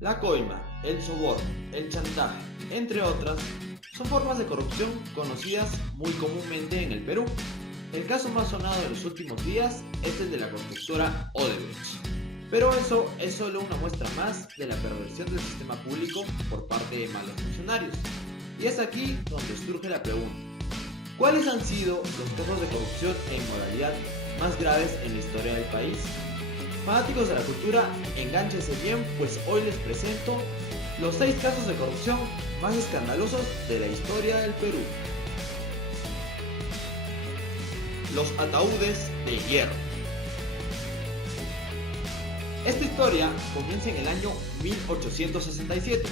La coima, el soborno, el chantaje, entre otras, son formas de corrupción conocidas muy comúnmente en el Perú. El caso más sonado de los últimos días es el de la constructora Odebrecht. Pero eso es solo una muestra más de la perversión del sistema público por parte de malos funcionarios. Y es aquí donde surge la pregunta: ¿cuáles han sido los casos de corrupción e inmoralidad más graves en la historia del país? Fanáticos de la cultura, engánchese bien, pues hoy les presento los 6 casos de corrupción más escandalosos de la historia del Perú. Los ataúdes de hierro. Esta historia comienza en el año 1867.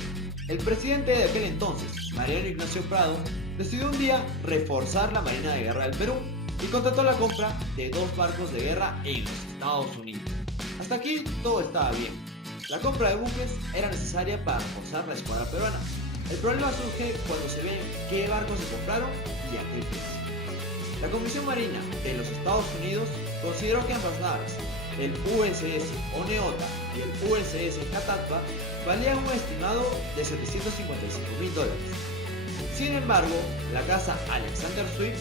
El presidente de aquel entonces, Mariano Ignacio Prado, decidió un día reforzar la Marina de Guerra del Perú y contrató la compra de 2 barcos de guerra en los Estados Unidos. Hasta aquí todo estaba bien. La compra de buques era necesaria para reforzar la escuadra peruana. El problema surge cuando se ve qué barcos se compraron y a qué precio. La Comisión Marina de los Estados Unidos consideró que ambas naves, el USS Oneota y el USS Catawba, valían un estimado de $755,000. Sin embargo, la casa Alexander Swift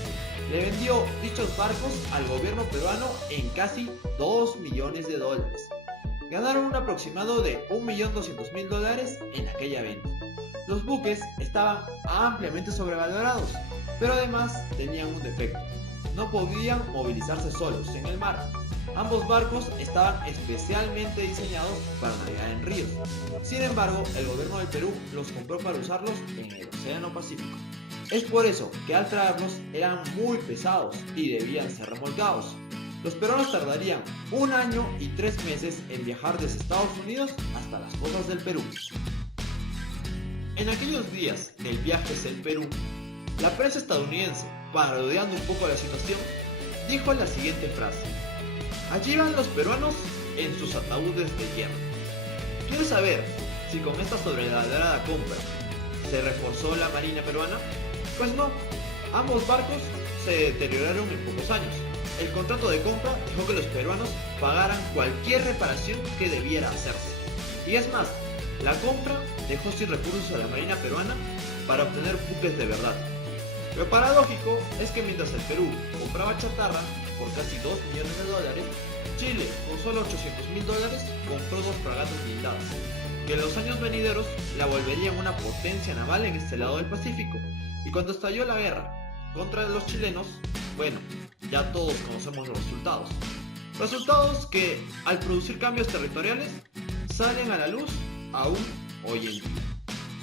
le vendió dichos barcos al gobierno peruano en casi $2 millones. Ganaron un aproximado de $1.200.000 en aquella venta. Los buques estaban ampliamente sobrevalorados, pero además tenían un defecto: no podían movilizarse solos en el mar. Ambos barcos estaban especialmente diseñados para navegar en ríos. Sin embargo, el gobierno del Perú los compró para usarlos en el Océano Pacífico. Es por eso que al traerlos eran muy pesados y debían ser remolcados. Los peruanos tardarían 1 año y 3 meses en viajar desde Estados Unidos hasta las costas del Perú. En aquellos días del viaje hacia el Perú, la prensa estadounidense, parodiando un poco la situación, dijo la siguiente frase: allí van los peruanos en sus ataúdes de hierro. ¿Quieres saber si con esta sobrevalorada compra se reforzó la marina peruana? Pues no, ambos barcos se deterioraron en pocos años. El contrato de compra dejó que los peruanos pagaran cualquier reparación que debiera hacerse. Y es más, la compra dejó sin recursos a la marina peruana para obtener buques de verdad. Lo paradójico es que mientras el Perú compraba chatarra por casi $2 millones, Chile, con solo $800,000, compró 2 fragatas blindadas, que en los años venideros la volverían una potencia naval en este lado del Pacífico. Y cuando estalló la guerra contra los chilenos, bueno, ya todos conocemos los resultados. Resultados que, al producir cambios territoriales, salen a la luz aún hoy en día.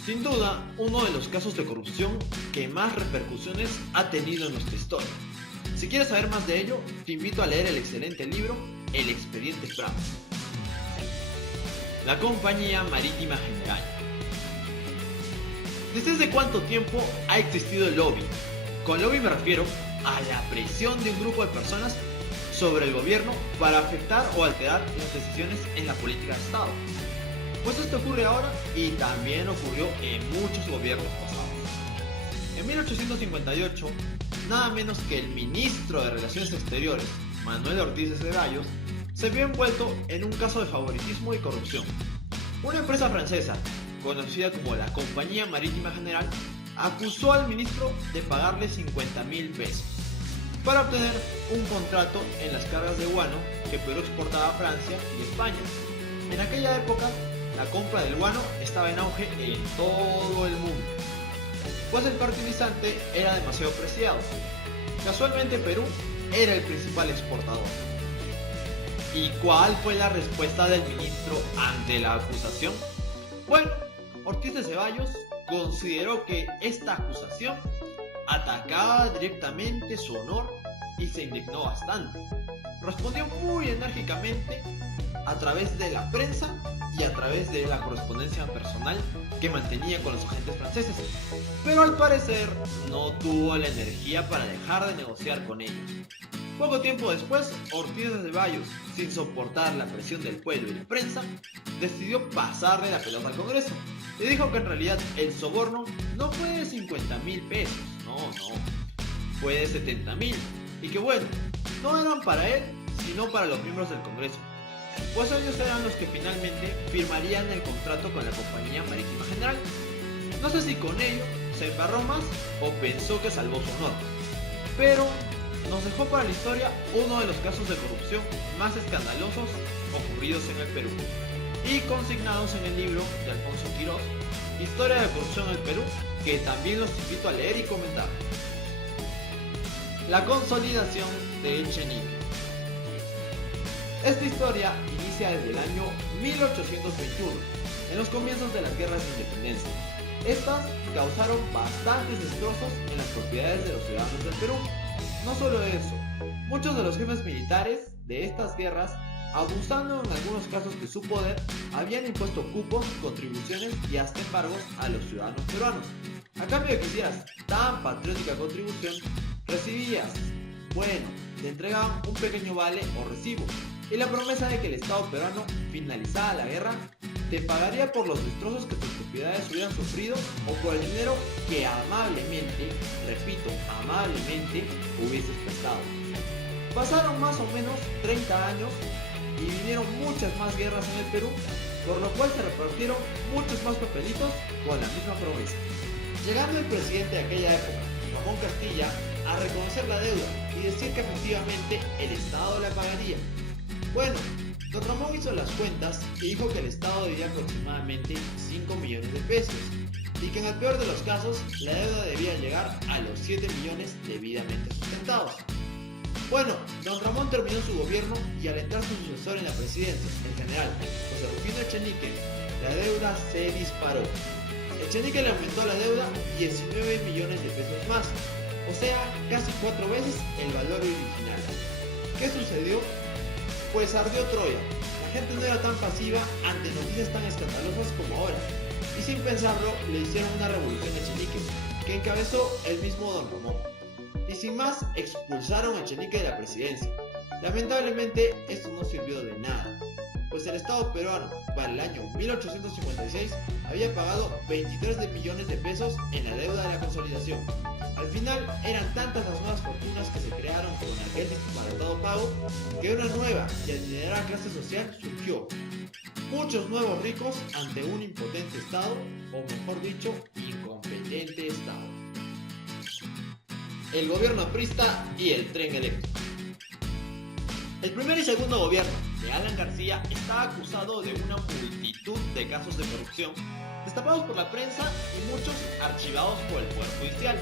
Sin duda, uno de los casos de corrupción que más repercusiones ha tenido en nuestra historia. Si quieres saber más de ello, te invito a leer el excelente libro El Expediente Prado. La Compañía Marítima General. ¿Desde hace cuánto tiempo ha existido el lobby? Con lobby me refiero a la presión de un grupo de personas sobre el gobierno para afectar o alterar las decisiones en la política de Estado. Pues esto ocurre ahora y también ocurrió en muchos gobiernos pasados. En 1858, nada menos que el ministro de Relaciones Exteriores, Manuel Ortiz de Ceballos, se vio envuelto en un caso de favoritismo y corrupción. Una empresa francesa, conocida como la Compañía Marítima General, acusó al ministro de pagarle 50,000 pesos para obtener un contrato en las cargas de guano que Perú exportaba a Francia y España. En aquella época, la compra del guano estaba en auge en todo el mundo, pues el fertilizante era demasiado preciado. Casualmente Perú era el principal exportador. ¿Y cuál fue la respuesta del ministro ante la acusación? Bueno, Ortiz de Ceballos consideró que esta acusación atacaba directamente su honor y se indignó bastante. Respondió muy enérgicamente a través de la prensa y a través de la correspondencia personal que mantenía con los agentes franceses, pero al parecer no tuvo la energía para dejar de negociar con ellos. Poco tiempo después, Ortiz de Ceballos, sin soportar la presión del pueblo y la prensa, decidió pasarle la pelota al Congreso y dijo que en realidad el soborno no fue de 50,000 pesos, no. fue de 70.000 y que bueno, no eran para él, sino para los miembros del Congreso, pues ellos eran los que finalmente firmarían el contrato con la Compañía Marítima General. No sé si con ello se embarró más o pensó que salvó su honor, pero nos dejó para la historia uno de los casos de corrupción más escandalosos ocurridos en el Perú y consignados en el libro de Alfonso Quirós, Historia de corrupción en el Perú, que también los invito a leer y comentar. La consolidación de Echenique. Esta historia inicia desde el año 1821, en los comienzos de las guerras de independencia. Estas causaron bastantes destrozos en las propiedades de los ciudadanos del Perú. No solo eso, muchos de los jefes militares de estas guerras, abusando en algunos casos de su poder, habían impuesto cupos, contribuciones y hasta embargos a los ciudadanos peruanos. A cambio de que hicieras tan patriótica contribución, recibías, te entregaban un pequeño vale o recibo, y la promesa de que el Estado peruano, finalizada la guerra, te pagaría por los destrozos que tus propiedades hubieran sufrido o por el dinero que amablemente, repito, amablemente, hubieses prestado. Pasaron más o menos 30 años y vinieron muchas más guerras en el Perú, por lo cual se repartieron muchos más papelitos con la misma promesa. Llegando el presidente de aquella época, Ramón Castilla, a reconocer la deuda y decir que efectivamente el Estado la pagaría. Bueno, don Ramón hizo las cuentas y dijo que el Estado debía aproximadamente 5 millones de pesos y que en el peor de los casos la deuda debía llegar a los 7 millones debidamente sustentados. Bueno, don Ramón terminó su gobierno y al entrar su sucesor en la presidencia, el general José Rufino Echenique, la deuda se disparó. Echenique le aumentó la deuda 19 millones de pesos más, o sea, casi 4 veces el valor original. ¿Qué sucedió? Pues ardió Troya. La gente no era tan pasiva ante noticias tan escandalosas como ahora, y sin pensarlo le hicieron una revolución a Echenique, que encabezó el mismo don Ramón. Y sin más, expulsaron a Echenique de la presidencia. Lamentablemente, esto no sirvió de nada, pues el Estado peruano, para el año 1856, había pagado 23 millones de pesos en la deuda de la consolidación. Al final, eran tantas las nuevas fortunas que se crearon con aquel disparatado pago, que una nueva y adinerada clase social surgió. Muchos nuevos ricos ante un impotente Estado, o mejor dicho, incompetente Estado. El gobierno aprista y el tren eléctrico. El primer y segundo gobierno de Alan García está acusado de una multitud de casos de corrupción, destapados por la prensa y muchos archivados por el Poder Judicial,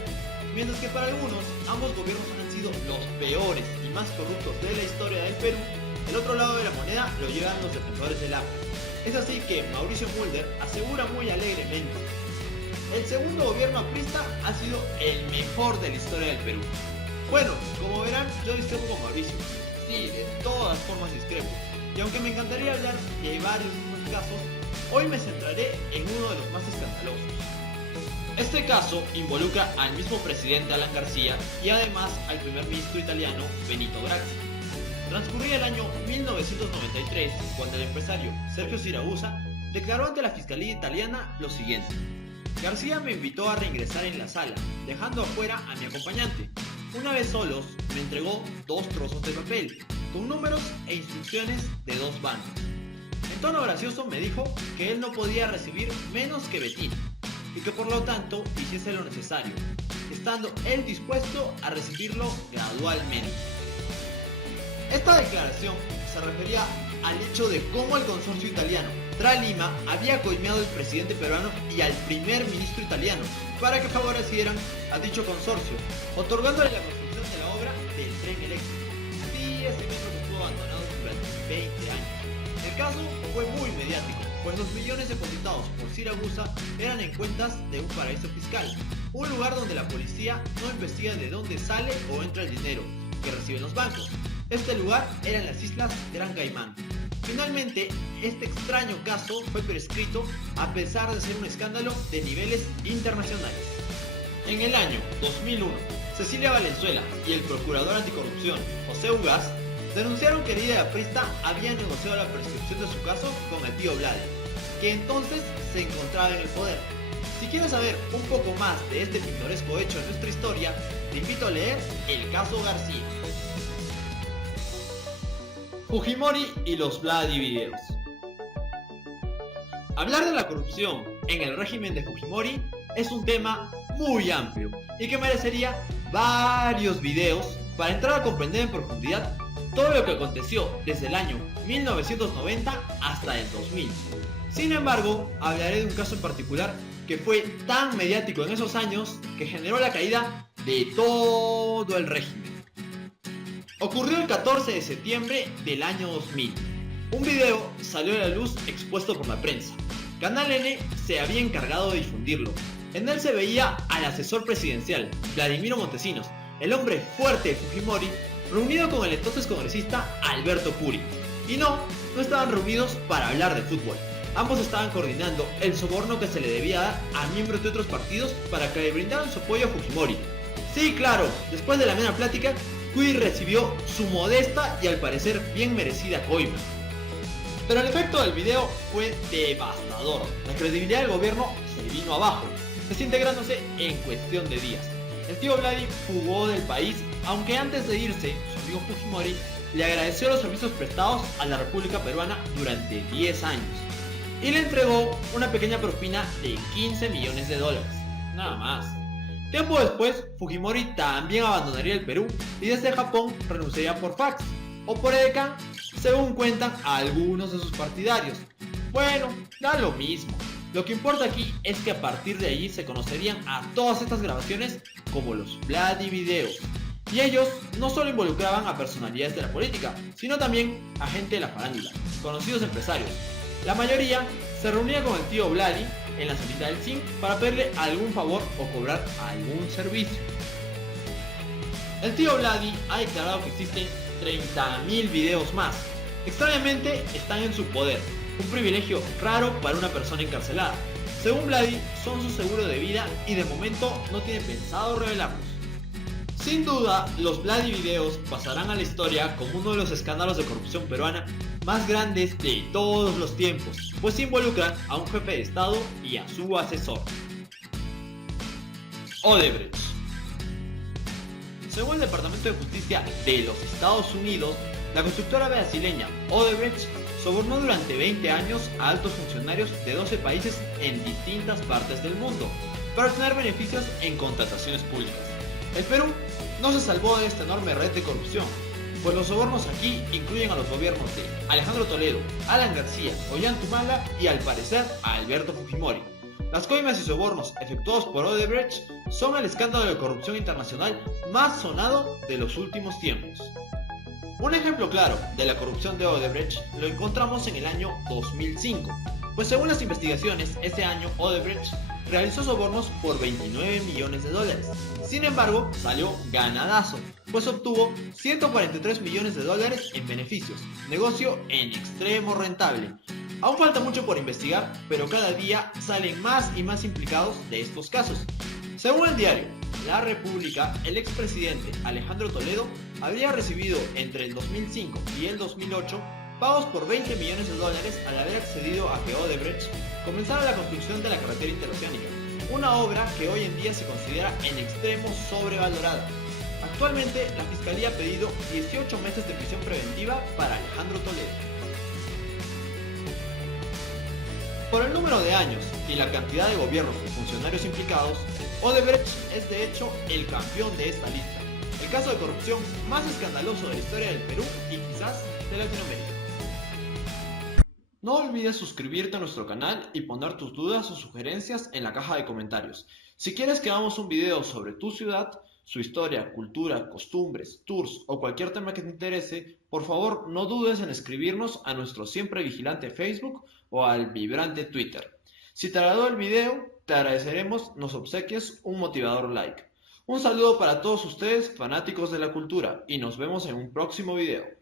mientras que para algunos ambos gobiernos han sido los peores y más corruptos de la historia del Perú. El otro lado de la moneda lo llevan los defensores del agua. Es así que Mauricio Mulder asegura muy alegremente: el segundo gobierno aprista ha sido el mejor de la historia del Perú. Bueno, como verán, yo discrepo con Mauricio. Sí, de todas formas discrepo. Y aunque me encantaría hablar de varios de estos casos, hoy me centraré en uno de los más escandalosos. Este caso involucra al mismo presidente Alan García y además al primer ministro italiano Benito Grassi. Transcurría el año 1993 cuando el empresario Sergio Siragusa declaró ante la Fiscalía italiana lo siguiente: García me invitó a reingresar en la sala, dejando afuera a mi acompañante. Una vez solos, me entregó 2 trozos de papel, con números e instrucciones de 2 bancos. En tono gracioso me dijo que él no podía recibir menos que Betina, y que por lo tanto hiciese lo necesario, estando él dispuesto a recibirlo gradualmente. Esta declaración se refería al hecho de cómo el consorcio italiano Tralima había coimeado al presidente peruano y al primer ministro italiano para que favorecieran a dicho consorcio, otorgándole la construcción de la obra del tren eléctrico. Sí, ese metro que estuvo abandonado durante 20 años. El caso fue muy mediático, pues los millones depositados por Siragusa eran en cuentas de un paraíso fiscal, un lugar donde la policía no investiga de dónde sale o entra el dinero que reciben los bancos. Este lugar era en las islas Gran Caimán. Finalmente, este extraño caso fue prescrito a pesar de ser un escándalo de niveles internacionales. En el año 2001, Cecilia Valenzuela y el procurador anticorrupción José Ugaz denunciaron que el líder aprista había negociado la prescripción de su caso con el tío Vlade, que entonces se encontraba en el poder. Si quieres saber un poco más de este pintoresco hecho en nuestra historia, te invito a leer el caso García. Fujimori y los Bloody Videos. Hablar de la corrupción en el régimen de Fujimori es un tema muy amplio y que merecería varios videos para entrar a comprender en profundidad todo lo que aconteció desde el año 1990 hasta el 2000. Sin embargo, hablaré de un caso en particular que fue tan mediático en esos años que generó la caída de todo el régimen. Ocurrió el 14 de septiembre del año 2000. Un video salió a la luz expuesto por la prensa. Canal N se había encargado de difundirlo. En él se veía al asesor presidencial, Vladimiro Montesinos, el hombre fuerte de Fujimori, reunido con el entonces congresista Alberto Puri. Y no estaban reunidos para hablar de fútbol. Ambos estaban coordinando el soborno que se le debía dar a miembros de otros partidos para que le brindaran su apoyo a Fujimori. Sí, claro, después de la media plática, Puri recibió su modesta y al parecer bien merecida coima. Pero el efecto del video fue devastador. La credibilidad del gobierno se vino abajo, desintegrándose en cuestión de días. El tío Vladi fugó del país, aunque antes de irse, su amigo Fujimori le agradeció los servicios prestados a la República Peruana durante 10 años y le entregó una pequeña propina de $15 millones. Nada más. Tiempo después, Fujimori también abandonaría el Perú y desde Japón renunciaría por fax o por EDECAN, según cuentan algunos de sus partidarios. Bueno, da lo mismo. Lo que importa aquí es que a partir de allí se conocerían a todas estas grabaciones como los Bloody Videos. Y ellos no solo involucraban a personalidades de la política, sino también a gente de la farándula, conocidos empresarios. La mayoría se reunía con el tío Vladi en la salita del zinc para pedirle algún favor o cobrar algún servicio. El tío Vladi ha declarado que existen 30.000 videos más. Extrañamente están en su poder, un privilegio raro para una persona encarcelada. Según Vladi, son su seguro de vida y de momento no tiene pensado revelarlos. Sin duda, los Bloody Videos pasarán a la historia como uno de los escándalos de corrupción peruana más grandes de todos los tiempos, pues involucran a un jefe de Estado y a su asesor. Odebrecht. Según el Departamento de Justicia de los Estados Unidos, la constructora brasileña Odebrecht sobornó durante 20 años a altos funcionarios de 12 países en distintas partes del mundo para obtener beneficios en contrataciones públicas. El Perú no se salvó de esta enorme red de corrupción, pues los sobornos aquí incluyen a los gobiernos de Alejandro Toledo, Alan García, Ollanta y al parecer a Alberto Fujimori. Las coimas y sobornos efectuados por Odebrecht son el escándalo de corrupción internacional más sonado de los últimos tiempos. Un ejemplo claro de la corrupción de Odebrecht lo encontramos en el año 2005, pues según las investigaciones, ese año Odebrecht realizó sobornos por $29 millones. Sin embargo, salió ganadazo, pues obtuvo $143 millones en beneficios, negocio en extremo rentable. Aún falta mucho por investigar, pero cada día salen más y más implicados de estos casos. Según el diario La República, el expresidente Alejandro Toledo habría recibido entre el 2005 y el 2008 pagos por $20 millones al haber accedido a que Odebrecht comenzara la construcción de la carretera interoceánica, una obra que hoy en día se considera en extremo sobrevalorada. Actualmente, la Fiscalía ha pedido 18 meses de prisión preventiva para Alejandro Toledo. Por el número de años y la cantidad de gobiernos y funcionarios implicados, Odebrecht es de hecho el campeón de esta lista, el caso de corrupción más escandaloso de la historia del Perú y quizás de Latinoamérica. No olvides suscribirte a nuestro canal y poner tus dudas o sugerencias en la caja de comentarios. Si quieres que hagamos un video sobre tu ciudad, su historia, cultura, costumbres, tours o cualquier tema que te interese, por favor no dudes en escribirnos a nuestro siempre vigilante Facebook o al vibrante Twitter. Si te agradó el video, te agradeceremos nos obsequies un motivador like. Un saludo para todos ustedes fanáticos de la cultura y nos vemos en un próximo video.